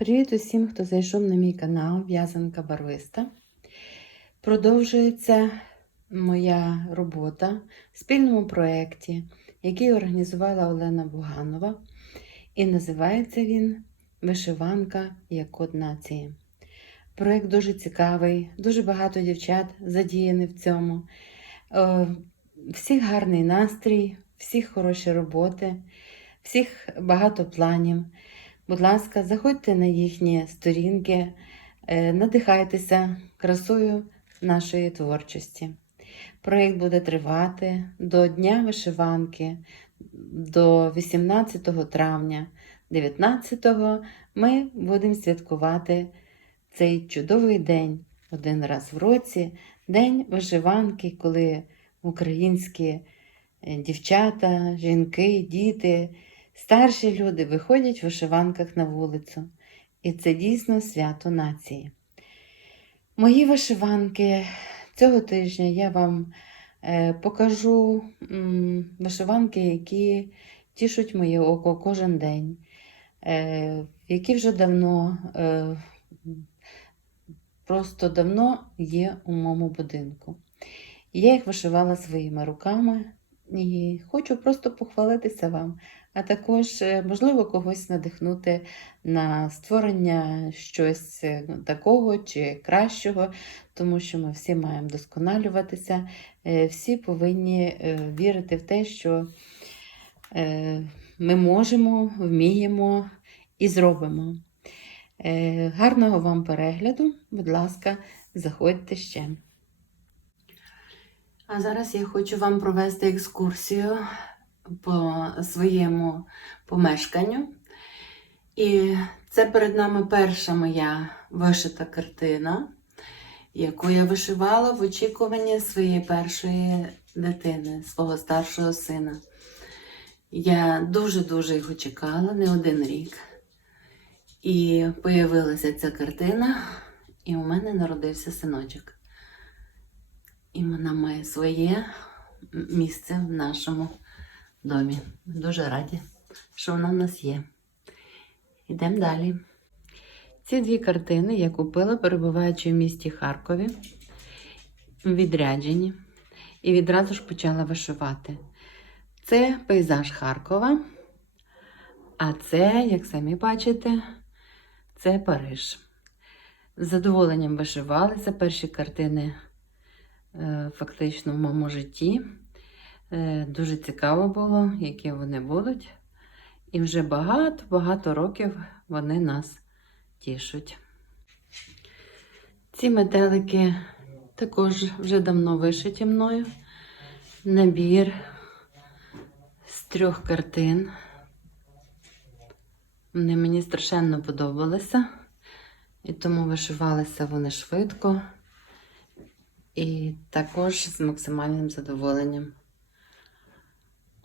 Привіт усім, хто зайшов на мій канал В'язанка Барвиста. Продовжується моя робота в спільному проєкті, який організувала Олена Буганова. І називається він Вишиванка як код нації. Проєкт дуже цікавий, дуже багато дівчат задіяні в цьому. Е, Всіх гарний настрій, всіх хороші роботи, всіх багато планів. Будь ласка, заходьте на їхні сторінки, е, надихайтеся красою нашої творчості. Проєкт буде тривати до Дня вишиванки, до 18 травня. 19-го ми будемо святкувати цей чудовий день один раз в році, День вишиванки, коли українські е, дівчата, жінки, діти. Старші люди виходять в вишиванках на вулицю, і це дійсно свято нації. Мої вишиванки цього тижня я вам е, покажу вишиванки, які тішуть моє око кожен день, е, які вже давно, е, просто давно є у моєму будинку. Я їх вишивала своїми руками і хочу просто похвалитися вам а також, е, можливо, когось надихнути на створення щось е, ну, такого чи кращого, тому що ми всі маємо досконалюватися, е, всі повинні вірити в те, що ми можемо, вміємо і зробимо. Гарного вам перегляду, будь ласка, заходьте ще. А зараз я хочу вам провести екскурсію по своєму помешканню. І це перед нами перша моя вишита картина, яку я вишивала в очікуванні своєї першої дитини, свого старшого сина. Я дуже-дуже його чекала, не один рік. І появилася ця картина, і у мене народився синочок. І вона має своє місце в нашому домі. Дуже раді, що вона в нас є. Йдемо далі. Ці дві картини я купила, перебуваючи в місті Харкові, в відрядженні, і відразу ж почала вишивати. Це пейзаж Харкова, а це, як самі бачите, це Париж. З задоволенням вишивалися перші картини е, фактично в моєму житті. Е, дуже цікаво було, які вони будуть. І вже багато-багато років вони нас тішуть. Ці метелики також вже давно вишиті мною. Набір з трьох картин. Вони мені страшенно подобалися, і тому вишивалися вони швидко і також з максимальним задоволенням.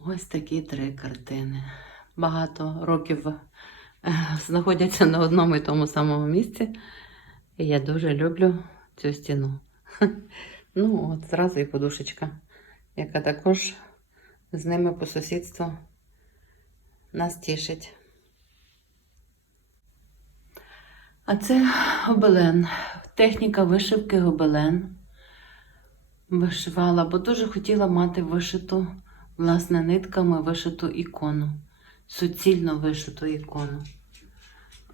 Ось такі три картини. Багато років е, знаходяться на одному і тому самому місці. І я дуже люблю цю стіну. Ну, от зразу і подушечка, яка також з ними по сусідству нас тішить. А це гобелен. Техніка вишивки гобелен. Вишивала, бо дуже хотіла мати вишиту власне, нитками вишиту ікону, суцільно вишиту ікону.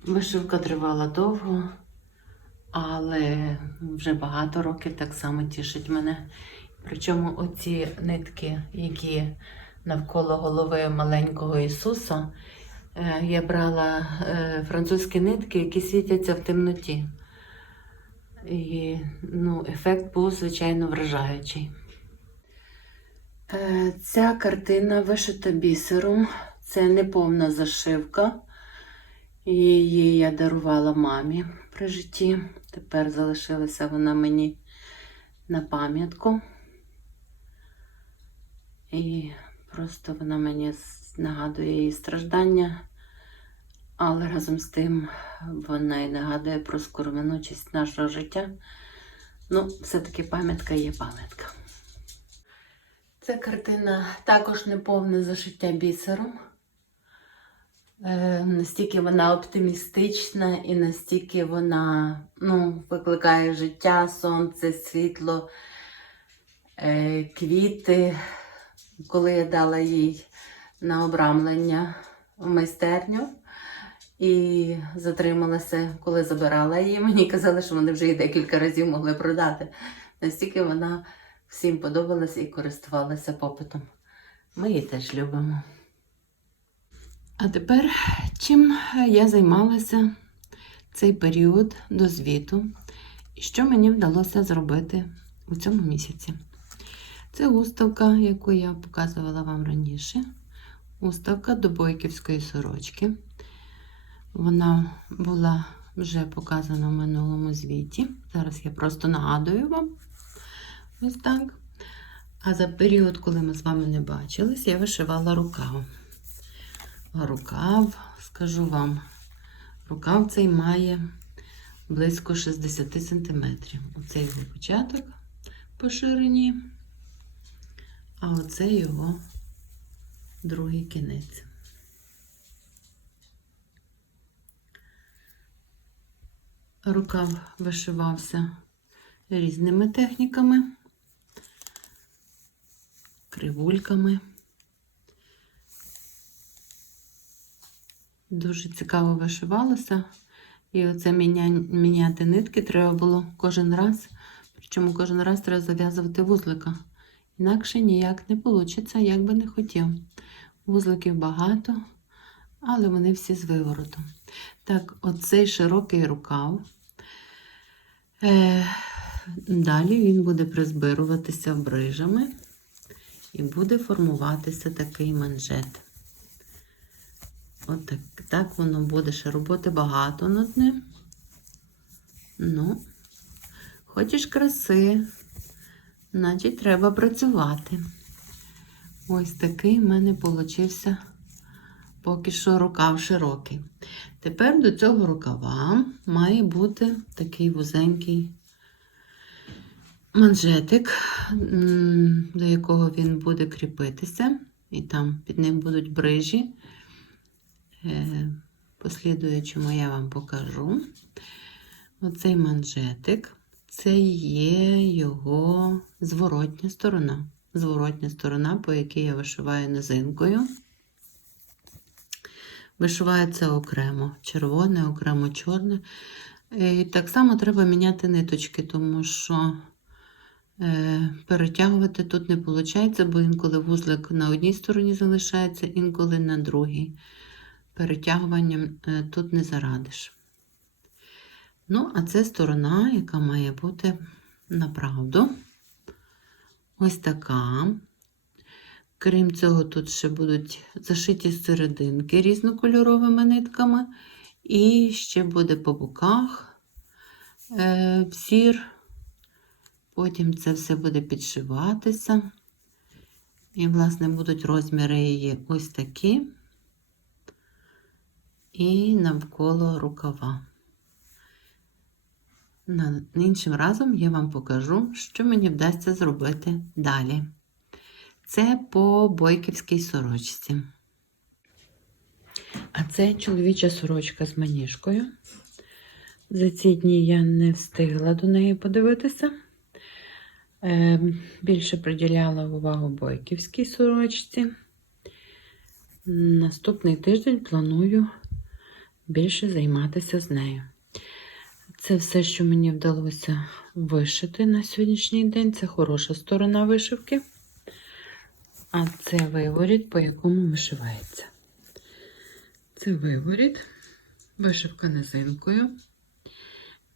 Вишивка тривала довго, але вже багато років так само тішить мене. Причому оці нитки, які навколо голови маленького Ісуса, е, я брала е, французькі нитки, які світяться в темноті. І ну, ефект був, звичайно, вражаючий. Е, ця картина вишита бісером, це неповна зашивка. Її я дарувала мамі при житті. Тепер залишилася вона мені на пам'ятку. І просто вона мені нагадує її страждання, але разом з тим вона і нагадує про скороминучість нашого життя. Ну, все-таки пам'ятка є пам'ятка. Ця картина також не неповне зашиття бісером. Е, настільки вона оптимістична і настільки вона ну, викликає життя, сонце, світло, е, квіти. Коли я дала їй на обрамлення в майстерню і затрималася, коли забирала її, мені казали, що вони вже її декілька разів могли продати. Настільки вона всім подобалася і користувалася попитом. Ми її теж любимо. А тепер чим я займалася цей період до звіту, і що мені вдалося зробити у цьому місяці? Це уставка, яку я показувала вам раніше. Уставка до бойківської сорочки. Вона була вже показана в минулому звіті. Зараз я просто нагадую вам. Ось так. А за період, коли ми з вами не бачились, я вишивала рукав. Рукав, скажу вам, рукав цей має близько 60 см. Оце його початок по ширині, а оце його другий кінець. Рукав вишивався різними техніками, кривульками. Дуже цікаво вишивалося. І оце міня... міняти нитки треба було кожен раз. Причому кожен раз треба зав'язувати вузлика. Інакше ніяк не вийде, як би не хотів. Вузликів багато, але вони всі з виворотом. Так, оцей широкий рукав. Е, Далі він буде призбируватися брижами і буде формуватися такий манжет. От так, так воно буде ще роботи багато над ним. Ну, хочеш краси, значить треба працювати. Ось такий в мене получився поки що рукав широкий. Тепер до цього рукава має бути такий вузенький манжетик, до якого він буде кріпитися, і там під ним будуть брижі. Е, послідуючому я вам покажу. Оцей манжетик це є його зворотня сторона. Зворотня сторона, по якій я вишиваю низинкою. Вишивається окремо червоне, окремо чорне. І так само треба міняти ниточки, тому що е, перетягувати тут не виходить, бо інколи вузлик на одній стороні залишається, інколи на другій перетягуванням е, тут не зарадиш. Ну, а це сторона, яка має бути направду. Ось така. Крім цього, тут ще будуть зашиті серединки різнокольоровими нитками. І ще буде по боках е, взір. Потім це все буде підшиватися. І, власне, будуть розміри її ось такі і навколо рукава. Іншим разом я вам покажу, що мені вдасться зробити далі. Це по бойківській сорочці. А це чоловіча сорочка з маніжкою. За ці дні я не встигла до неї подивитися. Е, більше приділяла увагу бойківській сорочці. Наступний тиждень планую більше займатися з нею. Це все, що мені вдалося вишити на сьогоднішній день. Це хороша сторона вишивки. А це виворіт, по якому вишивається. Це виворіт, вишивка низинкою.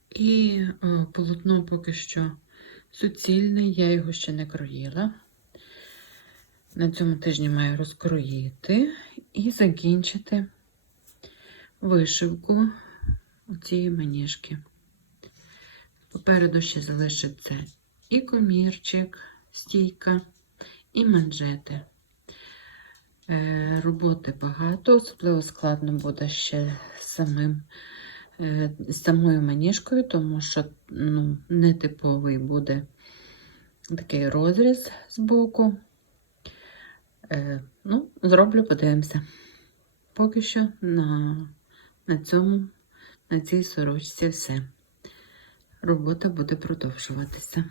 І о, полотно поки що суцільне, я його ще не кроїла. На цьому тижні маю розкроїти і закінчити вишивку цієї маніжки. Попереду ще залишиться і комірчик, стійка, і манжети. Е, роботи багато, особливо складно буде ще самим, з самою маніжкою, тому що ну, нетиповий буде такий розріз з боку. Е, ну, зроблю, подивимося. Поки що на, на цьому, на цій сорочці все. Робота буде продовжуватися.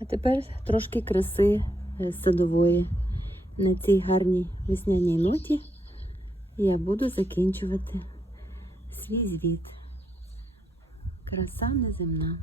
А тепер трошки краси е, садової. На цій гарній весняній ноті я буду закінчувати свій звіт. Краса неземна.